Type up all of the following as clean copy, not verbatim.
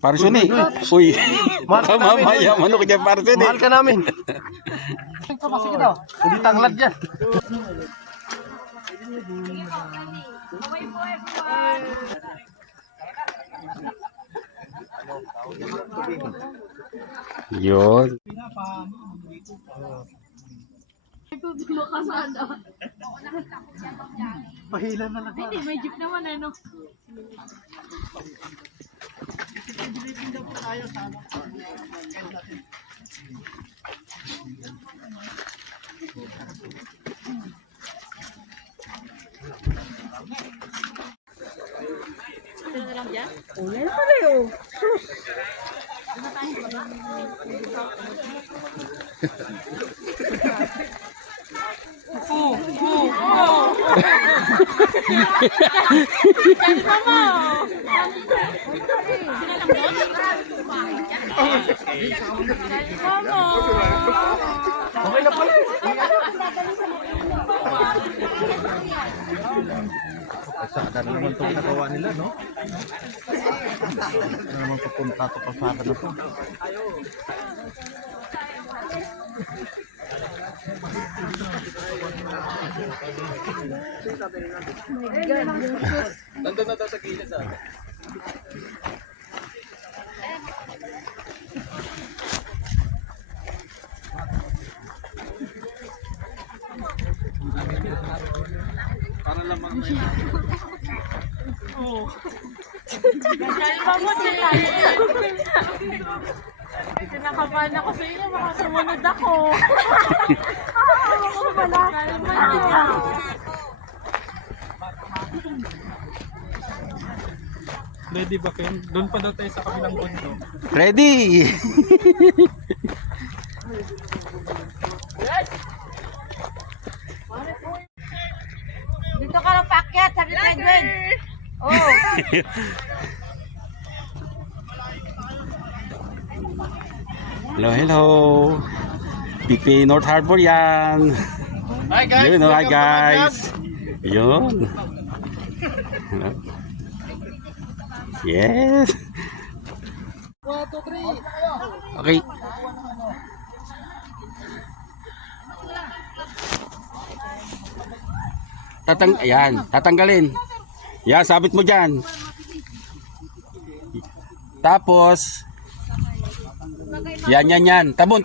Parsuni. Uy. Mamaya manok dyan Parsuni. Mahal ka namin. Sige daw. Hindi tanglad dyan. Yun. Pahila na lang. Hindi, may jeep naman eh, no? Yan pala yun. Sus. Okay na pala. Pasada na naman itong ginagawa nila, no? Na naman papunta ito pasada na to. Nandun na daw sa gilid ah. Para lamang na yun. Oo. Ganyan mo sila. Kinakabahan ako sa inyo, baka sumunod ako. Ako pala. Ready ba, Ken? Doon pa daw tayo sa kabilang bundok. Ready. Dito ka na paakyat, sabi ni Edwin. Oh. Hello, hello. PP North Harbor yan. Hi guys! Yun, hi guys. Yun. Yes. 1, 2, 3. Okay. Ayan, tatanggalin. Yan, sabit mo dyan. Tapos, yan. Tabon.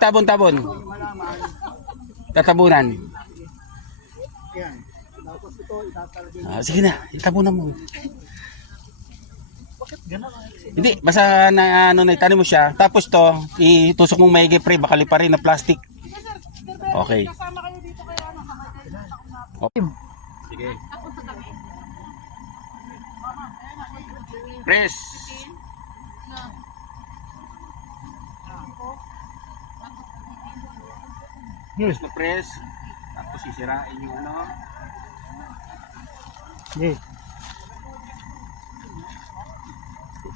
Tatabunan. Sige na, itabunan mo. Hindi, basta na ano na itanim mo siya. Tapos to, itusok mong maigi pre, baka liparin na plastic. Okay. Sige. Press. Press na press. Tapos sisirain yung ano. Okay.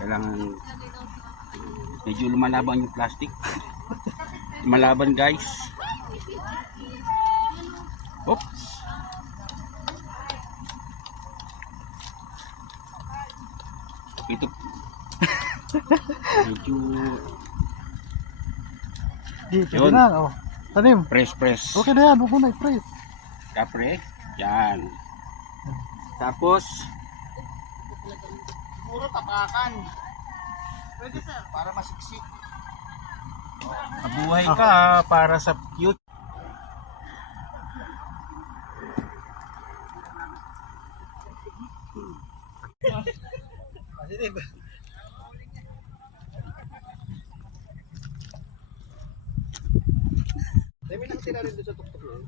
Kailangan medyo lumalaban yung plastic. Malaban guys. Oops. Ito. Medyo Dito na, oh. Tanim. press. Okay na yan, huwag mo na i-press. Kapre. Yan. Tapos puro tapakan. Pwede sir, para masiksik. Mabuhay ka para sa future. Positive. Dami nang tira rin doon sa tuktok na yun.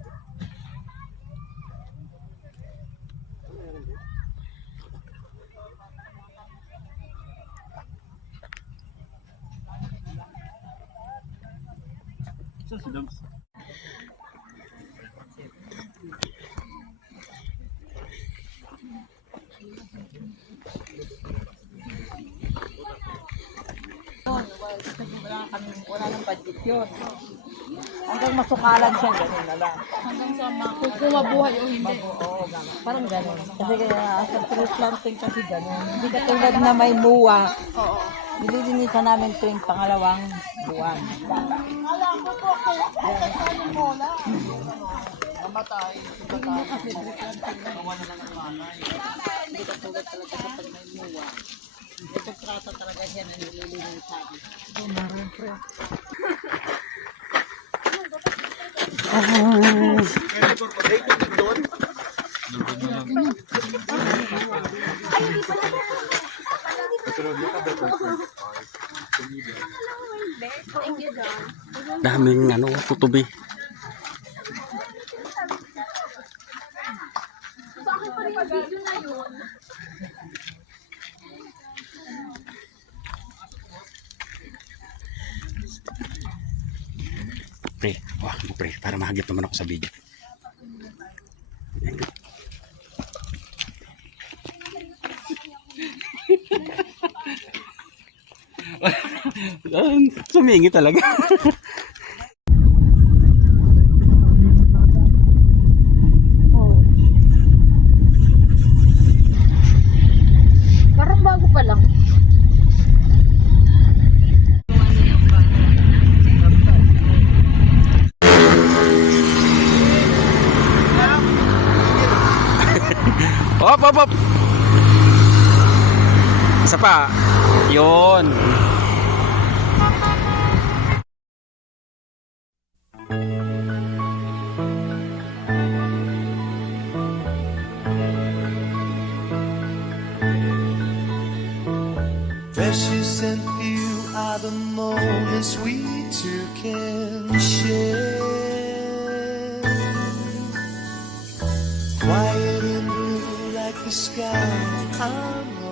Wala nang budget yun. Hanggang masukalan siya, ganun na lang. Hanggang sa kung mabuhay o hindi. Oo, parang ganun. Kasi sa tree planting kasi ganun. Hindi katulad na may muwa. Oo. Nililinisan namin tuwing pangalawang buwan. Namatay, namatay. Nawala na ng malay. Hindi katulad talaga kapag may muwa. Ito trata talaga siya na nililinisan. Daming ano, tutubi. Pre, wah, pre, para mahagip naman ako sa video. Sumingi talaga. Parang bago pa lang. Hop, hop, hop. Isa pa. Yun. Precious and few are the moments we two can share. Quiet and blue like the sky. I know